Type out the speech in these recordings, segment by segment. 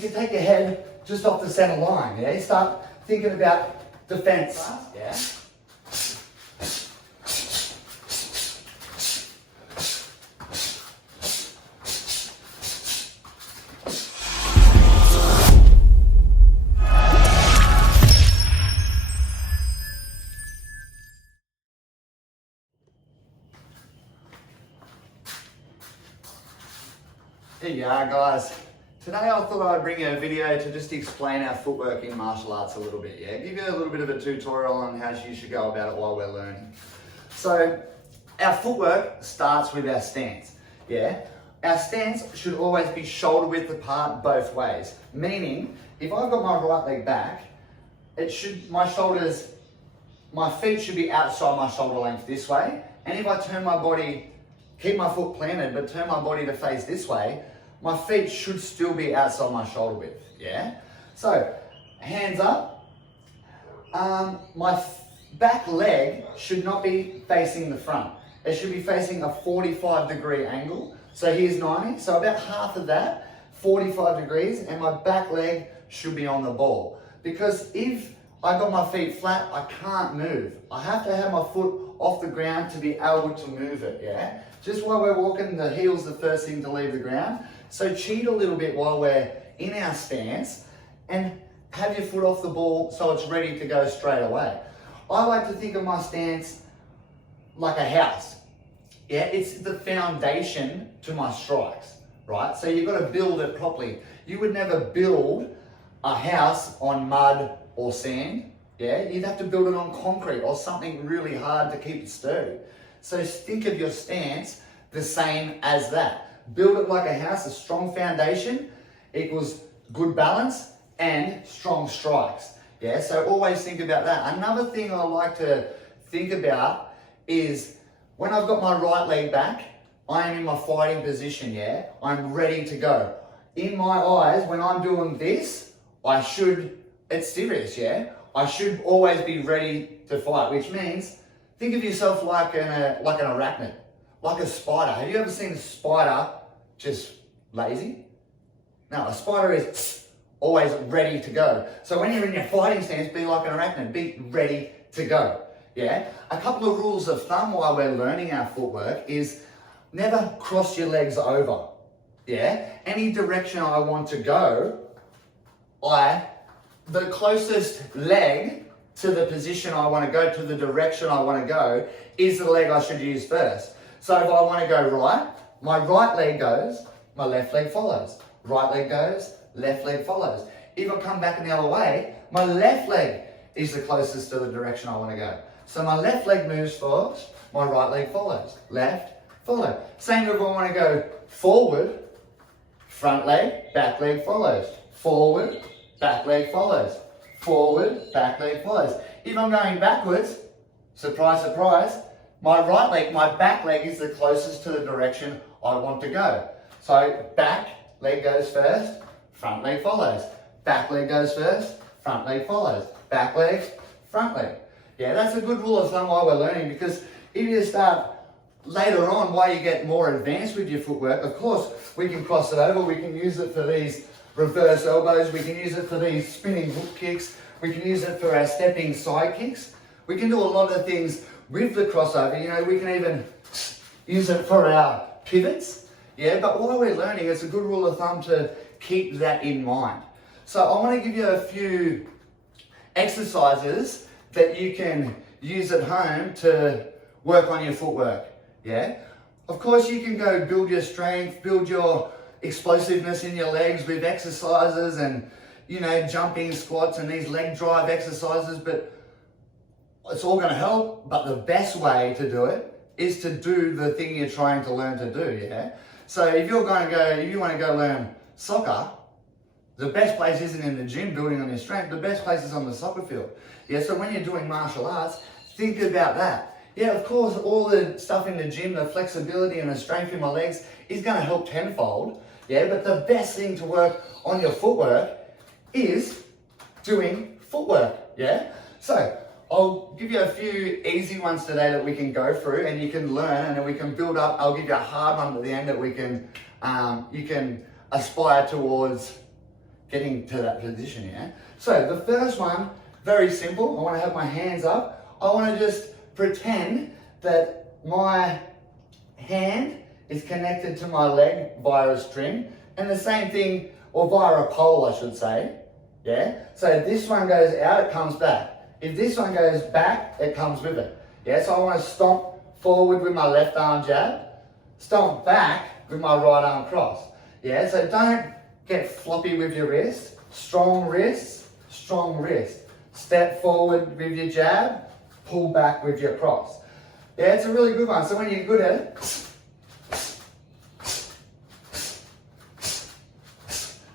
can take your head just off the center line, yeah? You start thinking about defense, yeah? Here you are, guys. Today I thought I'd bring you a video to just explain our footwork in martial arts a little bit, yeah? Give you a little bit of a tutorial on how you should go about it while we're learning. So, our footwork starts with our stance, yeah? Our stance should always be shoulder width apart both ways. Meaning, if I've got my right leg back, my feet should be outside my shoulder length this way. And if I turn my body, keep my foot planted, but turn my body to face this way, my feet should still be outside my shoulder width, yeah? So, hands up. My back leg should not be facing the front. It should be facing a 45-degree angle. So here's 90, so about half of that, 45 degrees, and my back leg should be on the ball. Because if I got my feet flat, I can't move. I have to have my foot off the ground to be able to move it, yeah? Just while we're walking, the heel's the first thing to leave the ground. So cheat a little bit while we're in our stance and have your foot off the ball so it's ready to go straight away. I like to think of my stance like a house. Yeah, it's the foundation to my strikes, right? So you've got to build it properly. You would never build a house on mud or sand, yeah? You'd have to build it on concrete or something really hard to keep it sturdy. So think of your stance the same as that. Build it like a house. A strong foundation equals good balance and strong strikes. Yeah, so always think about that. Another thing I like to think about is when I've got my right leg back, I am in my fighting position, yeah? I'm ready to go. In my eyes, when I'm doing this, it's serious, yeah? I should always be ready to fight, which means think of yourself like an arachnid, like a spider. Have you ever seen a spider just lazy? No, a spider is always ready to go. So when you're in your fighting stance, be like an arachnid, be ready to go, yeah? A couple of rules of thumb while we're learning our footwork is never cross your legs over, yeah? Any direction I want to go, the closest leg to the position I want to go, to the direction I want to go, is the leg I should use first. So if I want to go right, my right leg goes, my left leg follows. Right leg goes, left leg follows. If I come back the other way, my left leg is the closest to the direction I want to go. So my left leg moves first, my right leg follows. Left, follow. Same if I want to go forward, front leg, back leg follows. Forward, back leg follows. Forward, back leg follows. If I'm going backwards, surprise, surprise, my right leg, my back leg is the closest to the direction I want to go. So back leg goes first, front leg follows. Back leg goes first, front leg follows. Back leg, front leg. Yeah, that's a good rule of thumb while we're learning, because if you start later on, while you get more advanced with your footwork, of course, we can cross it over. We can use it for these reverse elbows. We can use it for these spinning hook kicks. We can use it for our stepping side kicks. We can do a lot of things with the crossover. You know, we can even use it for our pivots. Yeah, but while we're learning, it's a good rule of thumb to keep that in mind. So I want to give you a few exercises that you can use at home to work on your footwork. Yeah, of course you can go build your strength, build your explosiveness in your legs with exercises and, you know, jumping squats and these leg drive exercises, but it's all going to help. But the best way to do it is to do the thing you're trying to learn to do, yeah? So if you want to go learn soccer, the best place isn't in the gym building on your strength, the best place is on the soccer field. Yeah, so when you're doing martial arts, think about that. Yeah, of course, all the stuff in the gym, the flexibility and the strength in my legs is going to help tenfold. Yeah, but the best thing to work on your footwork is doing footwork. Yeah, so I'll give you a few easy ones today that we can go through and you can learn, and then we can build up. I'll give you a hard one at the end that we can, you can aspire towards getting to that position, yeah? So the first one, very simple. I want to have my hands up. I want to just pretend that my hand is connected to my leg via a string, and the same thing, or via a pole, I should say, yeah? So if this one goes out, it comes back. If this one goes back, it comes with it, yeah? So I want to stomp forward with my left arm jab, stomp back with my right arm cross, yeah? So don't get floppy with your wrist, strong wrist, strong wrist. Step forward with your jab, pull back with your cross. Yeah, it's a really good one. So when you're good at it,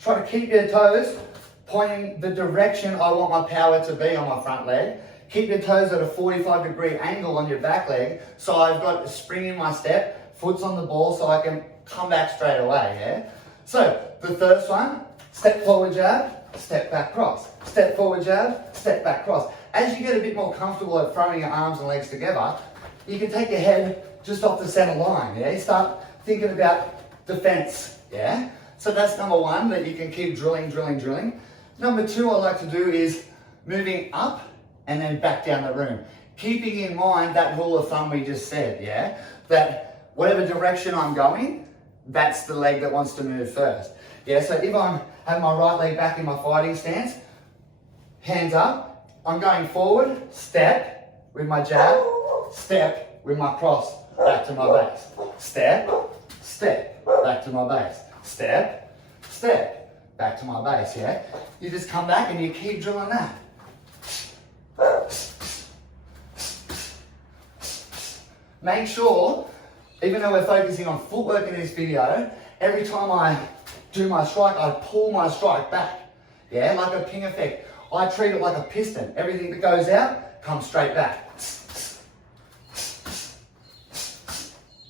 try to keep your toes pointing the direction I want my power to be on my front leg. Keep your toes at a 45-degree angle on your back leg, so I've got a spring in my step, foot's on the ball, so I can come back straight away, yeah? So, the first one, step forward jab, step back cross. Step forward jab, step back cross. As you get a bit more comfortable at throwing your arms and legs together, you can take your head just off the center line, yeah? You start thinking about defense, yeah? So that's number one, that you can keep drilling, drilling, drilling. Number two I like to do is moving up and then back down the room. Keeping in mind that rule of thumb we just said, yeah? That whatever direction I'm going, that's the leg that wants to move first. Yeah, so if I have my right leg back in my fighting stance, hands up, I'm going forward, step with my jab, step with my cross, back to my base. Step, step, back to my base. Step, step, back to my base, yeah? You just come back and you keep drilling that. Make sure, even though we're focusing on footwork in this video, every time I do my strike, I pull my strike back. Yeah, like a ping effect. I treat it like a piston. Everything that goes out comes straight back.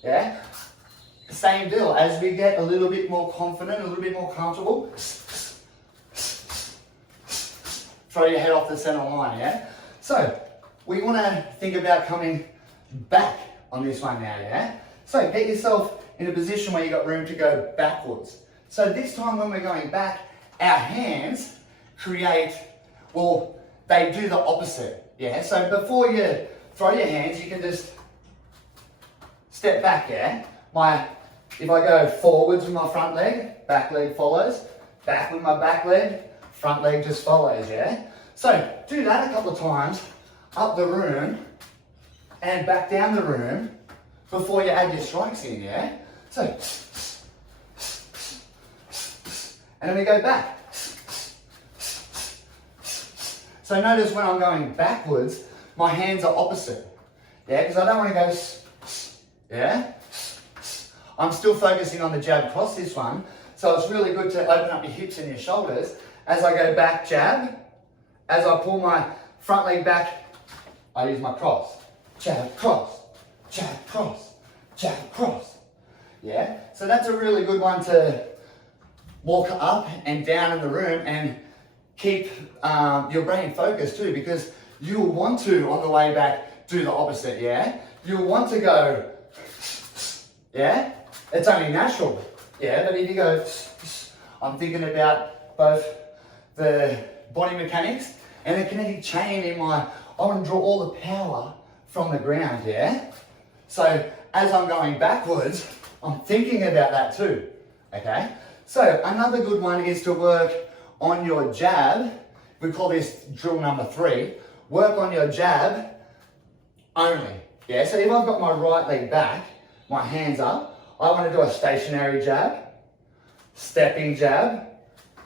Yeah? Same deal. As we get a little bit more confident, a little bit more comfortable, throw your head off the center line, yeah? So, we want to think about coming back on this one now, yeah? So, get yourself in a position where you've got room to go backwards. So this time when we're going back, our hands create, well, they do the opposite, yeah? So before you throw your hands, you can just step back, yeah? If I go forwards with my front leg, back leg follows, back with my back leg, front leg just follows, yeah? So do that a couple of times, up the room and back down the room before you add your strikes in, yeah? So, and then we go back. So notice when I'm going backwards, my hands are opposite, yeah? Because I don't want to go, yeah? I'm still focusing on the jab cross this one, so it's really good to open up your hips and your shoulders. As I go back jab, as I pull my front leg back, I use my cross. Jab, cross, jab, cross, jab, cross. Yeah? So that's a really good one to walk up and down in the room and keep your brain focused too, because you'll want to, on the way back, do the opposite, yeah? You'll want to go, yeah? It's only natural, yeah? But if you go, I'm thinking about both the body mechanics and the kinetic chain in I want to draw all the power from the ground, yeah? So as I'm going backwards, I'm thinking about that too, okay? So another good one is to work on your jab. We call this drill number 3. Work on your jab only, yeah? So if I've got my right leg back, my hands up, I want to do a stationary jab, stepping jab,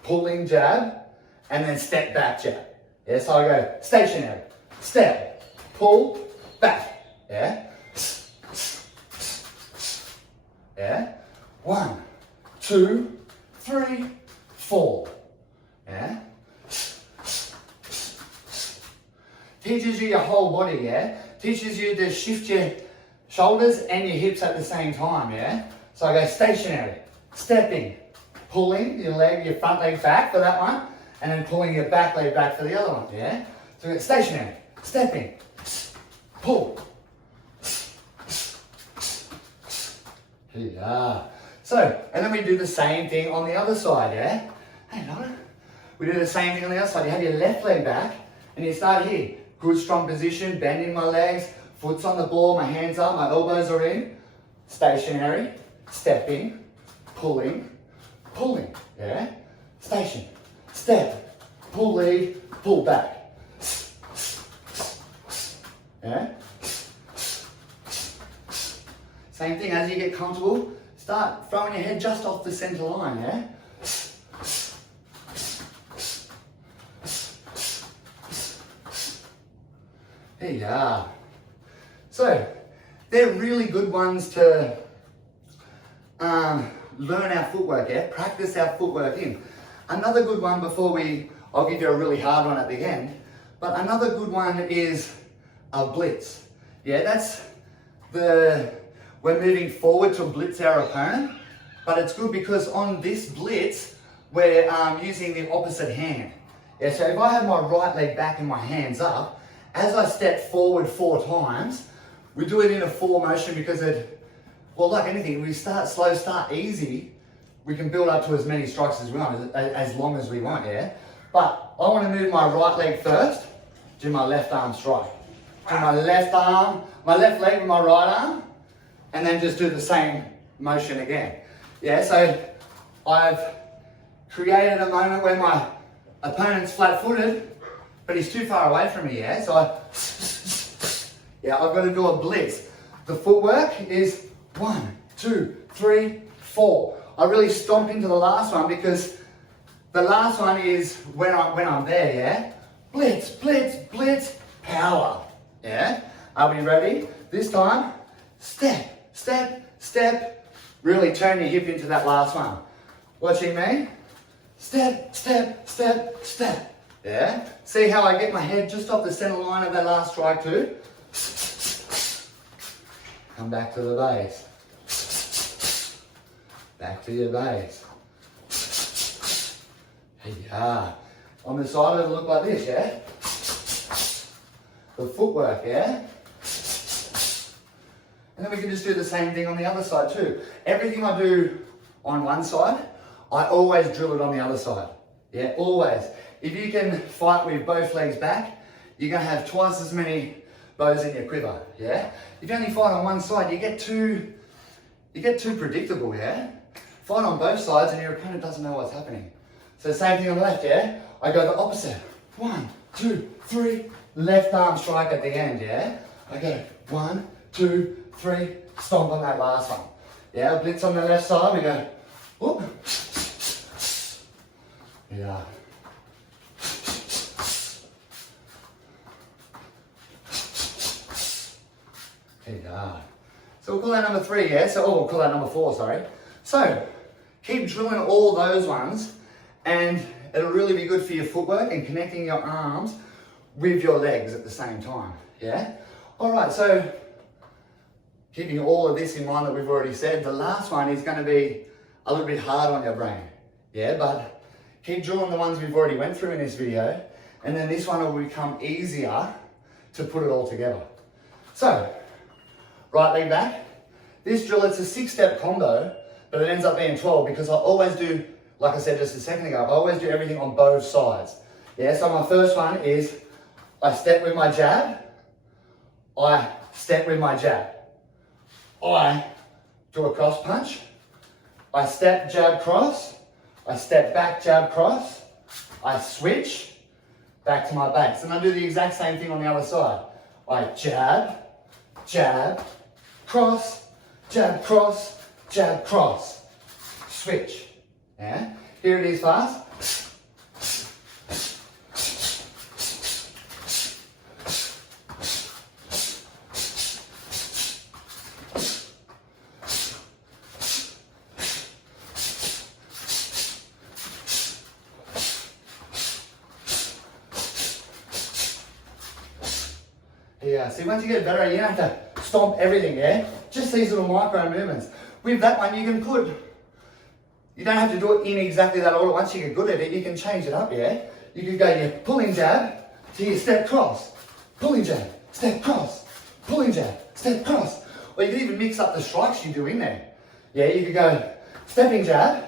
pulling jab, and then step back jab. Yeah, so I go stationary, step, pull, back, yeah? Yeah? 1, 2, 3, 4. Yeah? Teaches you your whole body, yeah? Teaches you to shift your shoulders and your hips at the same time, yeah? So I go stationary, stepping, pulling your leg, your front leg back for that one, and then pulling your back leg back for the other one, yeah? So we go stationary, stepping, pull. Yeah. So, and then we do the same thing on the other side, yeah? Hey, Nora, We do the same thing on the other side. You have your left leg back and you start here. Good strong position, bending my legs, foot's on the ball, my hands up, my elbows are in. Stationary, stepping, pulling, pulling, yeah? Station, step, pull lead, pull back. Yeah? Same thing, as you get comfortable, start throwing your head just off the center line, yeah? There you are. So, they're really good ones to learn our footwork, yeah? Practice our footwork in. Another good one I'll give you a really hard one at the end, but another good one is a blitz. Yeah, that's we're moving forward to blitz our opponent, but it's good because on this blitz, we're using the opposite hand. Yeah, so if I have my right leg back and my hands up, as I step forward 4 times, we do it in a 4 motion because well, like anything, we start slow, start easy, we can build up to as many strikes as we want, as long as we want, yeah? But I want to move my right leg first, do my left arm strike. Do my left leg with my right arm, and then just do the same motion again. Yeah, so I've created a moment where my opponent's flat-footed, but he's too far away from me, yeah? So I've got to do a blitz. The footwork is 1, 2, 3, 4. I really stomp into the last one because the last one is when I'm there, yeah? Blitz, blitz, blitz, power, yeah? Are we ready? This time, step, step, step. Really turn your hip into that last one. Watching me? Step, step, step, step. Yeah? See how I get my head just off the center line of that last strike too? Come back to the base. Back to your base. Here you are. On the side it'll look like this, yeah? The footwork, yeah? And then we can just do the same thing on the other side too. Everything I do on one side, I always drill it on the other side. Yeah, always. If you can fight with both legs back, you're gonna have twice as many bows in your quiver, yeah? If you only fight on one side, you get too predictable, yeah? Fight on both sides and your opponent doesn't know what's happening. So same thing on the left, yeah? I go the opposite. 1, 2, 3, left arm strike at the end, yeah? I go 1, 2, 3, stomp on that last one. Yeah, blitz on the left side, we go, whoop. Yeah. There you are. So we'll call that number 3, yeah? We'll call that number 4, sorry. So, keep drilling all those ones and it'll really be good for your footwork and connecting your arms with your legs at the same time, yeah? All right, so keeping all of this in mind that we've already said, the last one is going to be a little bit hard on your brain, yeah? But keep drilling the ones we've already went through in this video and then this one will become easier to put it all together. So, right leg back. This drill, it's a 6-step combo, but it ends up being 12 because I always do, like I said just a second ago, I always do everything on both sides. Yeah, so my first one is I step with my jab, I step with my jab. I do a cross punch, I step, jab, cross, I step back, jab, cross, I switch, back to my base. And I do the exact same thing on the other side. I jab, jab, cross, jab, cross, jab, cross, switch. Yeah? Here it is fast. Yeah, see, once you get better, you don't have to stomp everything, yeah? Just these little micro movements. With that one, you don't have to do it in exactly that order. Once you get good at it, you can change it up, yeah? You could go your pulling jab to your step cross. Pulling jab, step cross. Pulling jab, step cross. Or you could even mix up the strikes you do in there. Yeah, you could go stepping jab,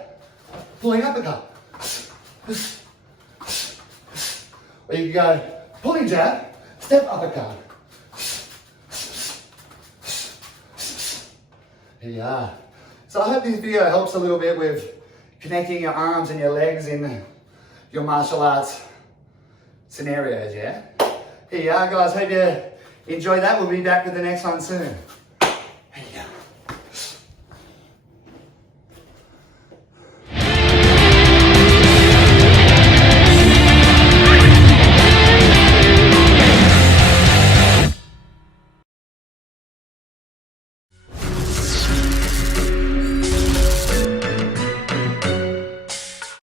pulling uppercut. Or you can go pulling jab, step uppercut. Here you are. So I hope this video helps a little bit with connecting your arms and your legs in your martial arts scenarios, yeah? Here you are, guys. Hope you enjoyed that. We'll be back with the next one soon.